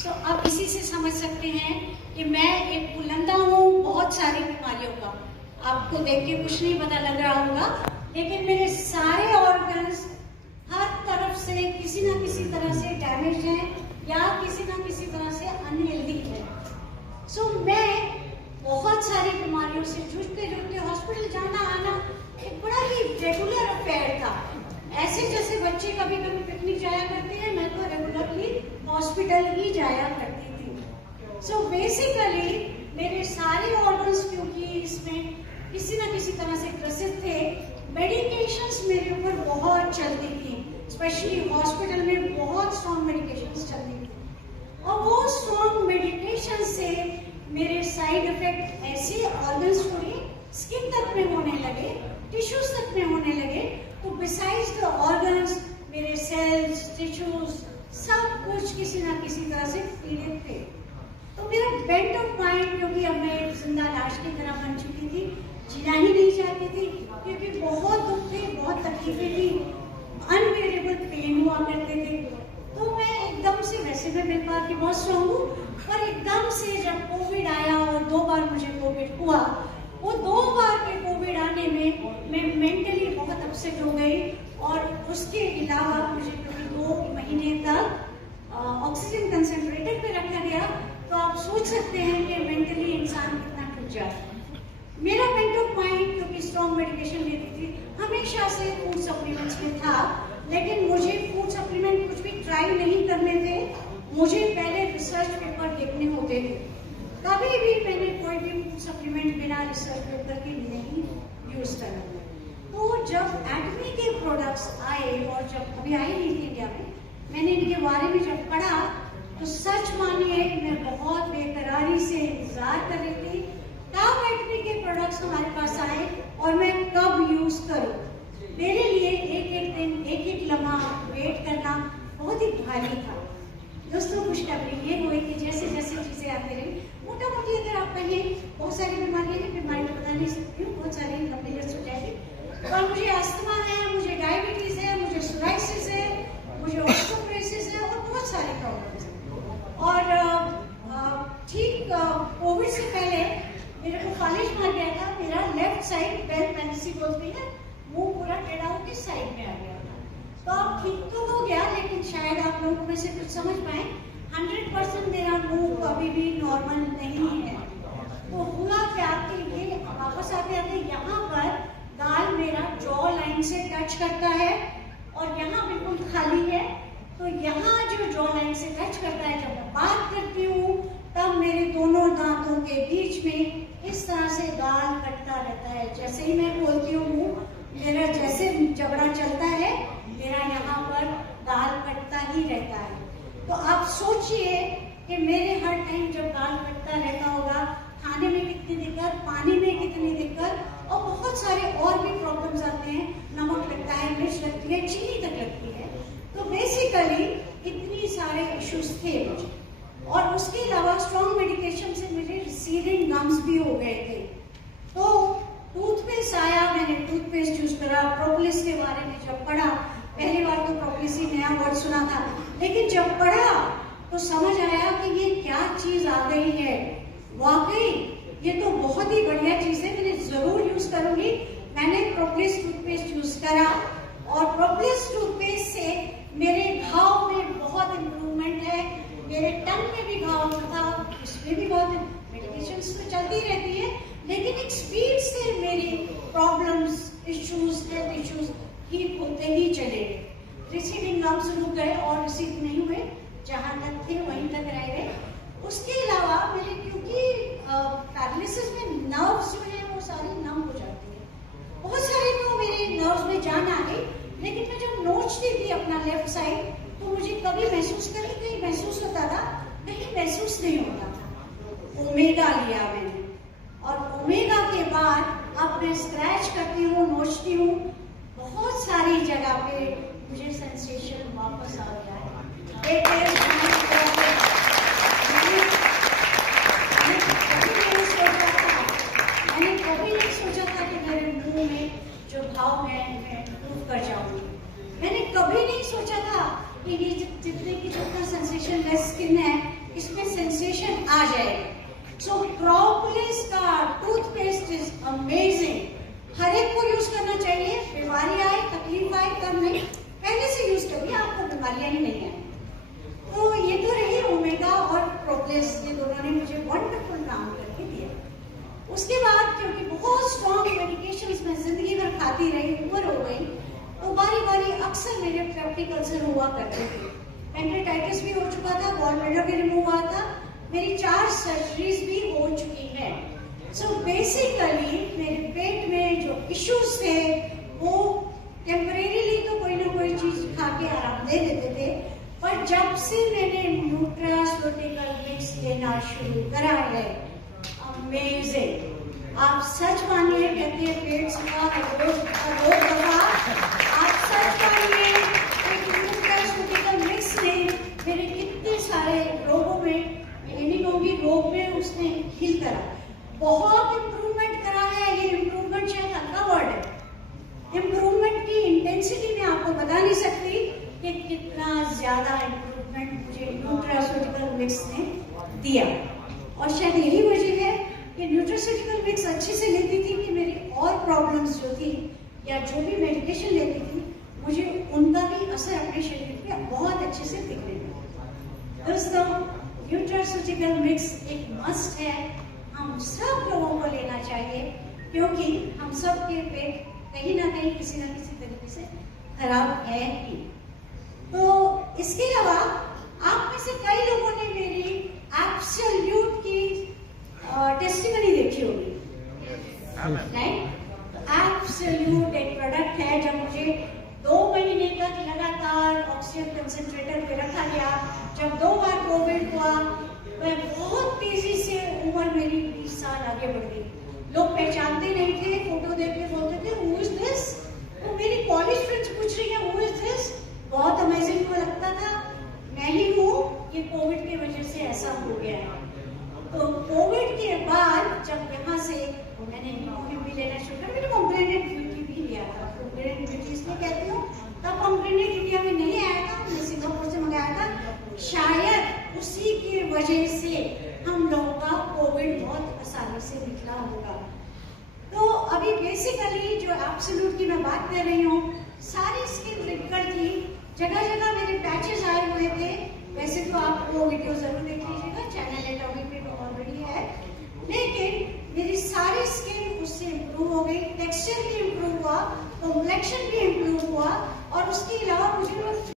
सो आप इसी से समझ सकते हैं कि मैं एक बुलंदा हूँ बहुत सारी बीमारियों का। आपको देख के कुछ नहीं पता लग रहा होगा, लेकिन मेरे सारे ऑर्गन्स हर तरफ से किसी ना किसी तरह से डैमेज हैं या किसी ना किसी तरह से अनहेल्दी है। सो मैं बहुत सारी बीमारियों से जूझते हॉस्पिटल जाना आना एक बड़ा ही रेगुलर अफेयर था। ऐसे जैसे बच्चे कभी कभी पिकनिक जाया करते हैं, मैं तो रेगुलरली हॉस्पिटल ही जाया करती थी। सो बेसिकली मेरे सारे ऑर्गन्स क्योंकि इसमें किसी ना किसी तरह से ग्रसित थे, मेडिकेशंस मेरे ऊपर बहुत चलती थी, स्पेशली हॉस्पिटल में बहुत स्ट्रॉन्ग मेडिकेशंस चलती थी। और वो स्ट्रॉन्ग मेडिकेशन से मेरे साइड इफेक्ट ऐसे ऑर्गन्स हुए, स्किन तक में होने लगे, टिश्यूज तक में होने लगे। तो बिसाइड्स द ऑर्गन्स मेरे सेल्स, टिश्यूज सब कुछ किसी ना किसी तरह से पीड़ित थे। तो मेरा बेंट ऑफ माइंड, क्योंकि अब मैं एक जिंदा लाश की तरह बन चुकी थी, जीना ही नहीं चाहती थी, क्योंकि बहुत दुख थे, बहुत तकलीफें थी, अनबेरेबल पेन हुआ करते थे। तो मैं एकदम से, वैसे मैं व्यापार की बहुत स्ट्रॉन्ग हूँ, पर एकदम से जब कोविड आया और 2 बार मुझे कोविड हुआ, वो 2 बार के कोविड आने में मैं मेंटली बहुत अपसेट हो गई। और उसके अलावा मुझे 2 महीने तक ऑक्सीजन कंसंट्रेटर पे रखा गया। तो आप सोच सकते हैं कि मेंटली इंसान कितना टूट जाता है। मेरा बेंट ऑफ माइंड, क्योंकि स्ट्रॉन्ग मेडिकेशन लेती थी, हमेशा से फूड सप्लीमेंट्स में था, लेकिन मुझे फूड सप्लीमेंट कुछ भी ट्राई नहीं करने थे। मुझे पहले रिसर्च पेपर देखने होते थे। कभी भी मैंने कोई भी फूड सप्लीमेंट बिना रिसर्च पेपर के नहीं यूज करा। तो जब एटमी के प्रोडक्ट्स आए, और जब अभी आई नहीं थी इंडिया में, मैंने इनके बारे में जब पढ़ा, तो सच मानिए मैं बहुत बेकरारी से इंतजार कर रही थी कब एटमी के प्रोडक्ट्स हमारे पास आए और मैं कब यूज करूं। मेरे लिए एक एक दिन, एक एक लम्हा वेट करना बहुत ही भारी था। दोस्तों, खुशखबरी ये हुई कि जैसे जैसे चीजें आती रही, मोटा मोटी अगर आप कहें, बहुत सारी बीमारियां हैं, बीमारी बता नहीं सकती हूँ, बहुत सारी लंबी लिस्ट हो जाएगी। और मुझे अस्थमा है, मुझे डायबिटीज है, मुझे सोराइसिस है, मुझे ऑस्टियोपोरोसिस है और बहुत सारे प्रॉब्लम्स हैं। और ठीक कोविड से पहले मेरे को कॉलेज मार गया था। मेरा लेफ्ट साइड, बेल पेनिसी बोलती है, मुंह पूरा टेढ़ा होकर साइड में आ गया था। तो अब ठीक तो हो गया, लेकिन शायद आप लोगों में से कुछ समझ पाए, 100% मेरा मुंह अभी भी नॉर्मल नहीं है। तो हुआ क्या कि ये वापस आते आते यहाँ पर गाल मेरा जॉ लाइन से टच करता है और यहाँ बिल्कुल खाली है। तो यहाँ जो जॉ लाइन से टच करता है, जब मैं बात करती हूँ तब मेरे दोनों दांतों के बीच में इस तरह से गाल कटता रहता है। जैसे ही मैं बोलती हूँ, मेरा जैसे जबड़ा चलता है, मेरा यहाँ पर गाल कटता ही रहता है। तो आप सोचिए कि मेरे हर टाइम जब गाल कटता रहता होगा, खाने में कितनी दिक्कत, पानी में कितनी दिक्कत, और बहुत सारे और भी प्रॉब्लम्स आते हैं। नमक लगता है, मिर्च लगती है, चीनी तक लगती है। तो बेसिकली इतनी सारे इश्यूज थे मुझे। और उसके अलावा स्ट्रॉन्ग मेडिकेशन से मुझे रिसीडिंग गम्स भी हो गए थे। तो टूथपेस्ट आया, मैंने टूथपेस्ट यूज करा। प्रोपोलिस के बारे में जब पढ़ा, पहली बार तो प्रोपोलिस ही नया वर्ड सुना था, लेकिन जब पढ़ा तो समझ आया कि ये क्या चीज आ गई है। वाकई ये तो बहुत ही बढ़िया चीज है, मैंने जरूर यूज करूंगी। मैंने प्रोपोलिस टूथपेस्ट यूज करा और प्रोपोलिस टूथपेस्ट से मेरे घाव में बहुत इम्प्रूवमेंट है। मेरे टंग में भी घाव था, इसमें भी बहुत, मेडिकेशंस तो चलती रहती है, लेकिन एक स्पीड से मेरी प्रॉब्लम्स, इश्यूज, हेल्थ इश्यूज ठीक होते ही चले गए। रिसीडिंग गम्स रुक गए और रिसीड नहीं हुए, जहां तक थे वहीं तक रह गए। उसके अलावा मेरे, क्योंकि पैरालिसिस में नर्व्स जो है वो सारी नम हो जाती है, बहुत सारे तो मेरे नर्व्स में जान आ गई, लेकिन मैं जब नोचती थी अपना लेफ्ट साइड तो मुझे कभी महसूस कहीं महसूस होता था, कहीं महसूस नहीं होता था। ओमेगा लिया मैंने, और ओमेगा के बाद अब मैं स्क्रैच करती हूँ, नोचती हूँ, बहुत सारी जगह पे मुझे सेंसेशन वापस आ गया है। मैंने कभी नहीं सोचा था कि मेरे मुंह में जो भाव मैं इम्प्रूव कर जाऊंगी। मैंने कभी नहीं सोचा था कि ये जितने की जितना सेंसेशन लेस स्किन है, आ जाएगा। सो प्रोपोलिस का टूथपेस्ट इज अमेजिंग, हर एक को यूज करना चाहिए। बीमारी आए, तकलीफ आए तब नहीं, पहले से यूज करिए, आपको बीमारियां ही नहीं है। तो ये तो रही ओमेगा और प्रोपोलिस, ये दोनों ने मुझे वंडरफुल काम करके दिया। उसके बाद क्योंकि बहुत स्ट्रॉन्ग मेडिकेशंस मैं जिंदगी भर खाती रही, उम्र हो गई, तो बारी बारी अक्सर मेरे पेप्टिक अल्सर हुआ करते थे। पेंक्रेटाइटिस भी हो चुका था, गॉल ब्लैडर भी रिमूव हुआ था, मेरी 4 सर्जरीज भी हो चुकी है। सो बेसिकली मेरे पेट में जो इश्यूज थे वो टेम्परेरीली तो कोई ना कोई चीज खा के आराम दे देते थे, पर जब से मैंने न्यूट्रास्यूटिकल मिक्स लेना शुरू करा है, अमेजिंग, आप सच मानिए, कहते हैं पेट का रोग दफा, आप सच मानिए न्यूट्रास्यूटिकल मिक्स ने मेरे कितने सारे रोगों में, ये नहीं कहूँगी रोग में, उसने हील करा, बहुत इम्प्रूवमेंट करा है। ये इम्प्रूवमेंट शायद हल्का वर्ड है, इम्प्रूवमेंट की इंटेंसिटी में आपको बता नहीं सकती कि कितना ज्यादा इम्प्रूवमेंट मुझे न्यूट्रास्यूटिकल मिक्स ने दिया। और शायद यही वजह है कि न्यूट्रास्यूटिकल मिक्स अच्छे से लेती थी कि मेरी और प्रॉब्लम्स जो थी या जो भी मेडिकेशन लेती थी, मुझे उनका भी असर अपने शरीर पे बहुत अच्छे से दिखने लगा। दोस्तों, न्यूट्रास्यूटिकल मिक्स एक मस्ट है, हम सब लोगों को लेना चाहिए, क्योंकि हम सब के पेट कहीं ना कहीं किसी न किसी तरीके से खराब है ही। तो इसके अलावा आप में से कई लोगों ने मेरी एब्सोल्यूट की टेस्टिमनी देखी होगी, राइट? एब्सोल्यूट एक प्रोडक्ट है, जब मुझे 2 महीने तक लगातार ऑक्सीजन कंसंट्रेटर पे रखा गया, जब 2 बार कोविड हुआ, मैं बहुत तेजी से, उम्र मेरी 20 साल आगे बढ़ गई, लोग पहचानते नहीं थे, फोटो देख के बोलते थे हु इज दिस, तो मेरी कॉलेज फ्रेंड्स पूछ रही है हु इज दिस, बहुत अमेजिंग को लगता था, मैं ही हूँ, ये कोविड की वजह से ऐसा हो गया है। तो कोविड के बाद जब यहाँ से मैंने भी लेना शुरू किया, मैंने पॉम्ग्रेनेट ब्यूटी भी लिया था, पॉम्ग्रेनेट ब्यूटी इसलिए कहती हूँ, तब पॉम्ग्रेनेट इंडिया में नहीं आया था, मैं सिंगापुर से मंगाया था, शायद उसी की वजह से हम लोगों का कोविड बहुत आसानी से निकला होगा। तो अभी बेसिकली जो एब्सोल्यूट की मैं बात कर रही हूँ, सारी स्किन रिकवर थी, जगह जगह मेरे पैचेस आए हुए थे। वैसे तो आप वो वीडियो जरूर देख लीजिएगा, चैनल एटॉमिक पे तो ऑलरेडी है, लेकिन मेरी सारी स्किन उससे इम्प्रूव हो गई, टेक्सचर भी इम्प्रूव हुआ, कॉम्प्लेक्शन भी इम्प्रूव हुआ, और उसके अलावा